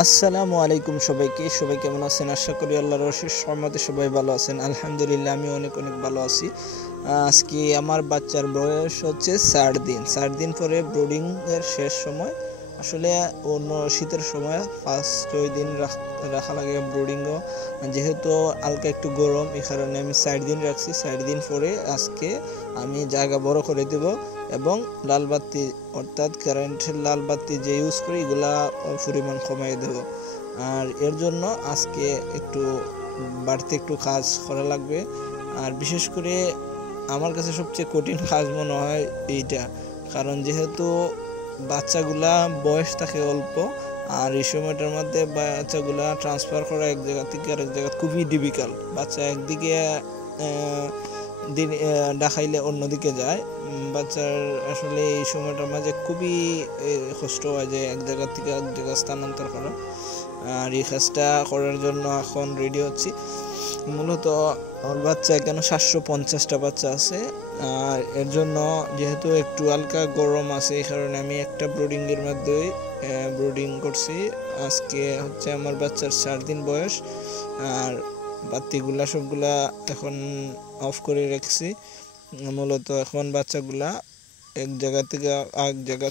আসসালামু আলাইকুম সবাইকে। সবাই কেমন আছেন? আশা করি আল্লাহর অশেষ রহমতে সবাই ভালো আছেন। আলহামদুলিল্লাহ আমি অনেক ভালো আছি। আজকে আমার বাচ্চার বয়স হচ্ছে 4 দিন। 4 দিন পরে ব্রুডিং এর শেষ সময়। আসলে অন্য শীতের সময় 5-6 দিন রাখা লাগে ব্রুডিংও, যেহেতু হালকা একটু গরম এই কারণে আমি 4 দিন রাখছি। 4 দিন পরে আজকে আমি জায়গা বড় করে দেব এবং লাল বাতি অর্থাৎ কারেন্টের লাল বাতি যে ইউজ করি এগুলা পরিমাণ কমিয়ে দেব। আর এর জন্য আজকে একটু বাড়তি একটু কাজ করা লাগবে। আর বিশেষ করে আমার কাছে সবচেয়ে কঠিন কাজ মনে হয় এইটা, কারণ যেহেতু বাচ্চাগুলা বয়স থাকে অল্প, আর এই সময়টার মধ্যে বাচ্চাগুলা ট্রান্সফার করা এক জায়গা থেকে আরেক জায়গা খুবই ডিফিকাল্ট। বাচ্চা একদিকে দিন দেখাইলে অন্যদিকে যায়। বাচ্চার আসলে এই সময়টার মাঝে খুবই কষ্ট হয় যে এক জায়গা থেকে এক জায়গা স্থানান্তর করা। আর এই কাজটা করার জন্য এখন রেডি হচ্ছি। মূলত আমার বাচ্চা এখানে 750টা বাচ্চা আছে। আর এর জন্য যেহেতু একটু হালকা গরম আছে এই কারণে আমি একটা ব্রুডিংয়ের মধ্যে ব্রুডিং করছি। আজকে হচ্ছে আমার বাচ্চার 4 দিন বয়স। আর বাতিগুলা সবগুলা এখন অফ করে রাখছি। মূলত এখন বাচ্চাগুলা এক জায়গা থেকে আরেক জায়গা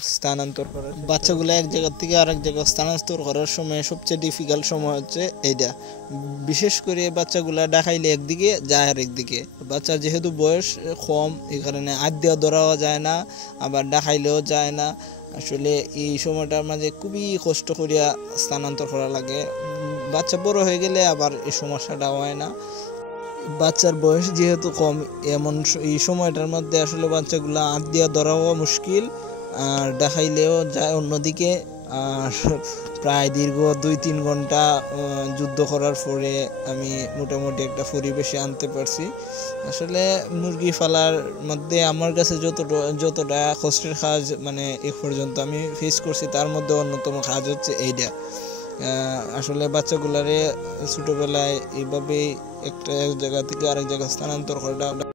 স্থানান্তর করার সময় সবচেয়ে ডিফিকাল্ট সময় হচ্ছে এইটা। বিশেষ করে বাচ্চাগুলা দেখাইলে একদিকে যায় আর একদিকে। বাচ্চা যেহেতু বয়স কম এই কারণে হাত দিয়ে ধরাও যায় না, আবার দেখাইলেও যায় না। আসলে এই সময়টার মাঝে খুবই কষ্ট করিয়া স্থানান্তর করা লাগে। বাচ্চা বড় হয়ে গেলে আবার এই সমস্যাটা হয় না। বাচ্চার বয়স যেহেতু কম, এমন এই সময়টার মধ্যে আসলে বাচ্চাগুলো হাত দিয়ে ধরাও মুশকিল, আর দেখাইলেও যায় অন্যদিকে। আর প্রায় দীর্ঘ 2-3 ঘন্টা যুদ্ধ করার পরে আমি মোটামুটি একটা পরিবেশে আনতে পারছি। আসলে মুরগি পালার মধ্যে আমার কাছে যতটা কষ্টের কাজ মানে এ পর্যন্ত আমি ফেস করছি তার মধ্যে অন্যতম কাজ হচ্ছে এইটা। আসলে বাচ্চাগুলারে ছোটোবেলায় এইভাবেই এক জায়গা থেকে আরেক জায়গা স্থানান্তর করাটা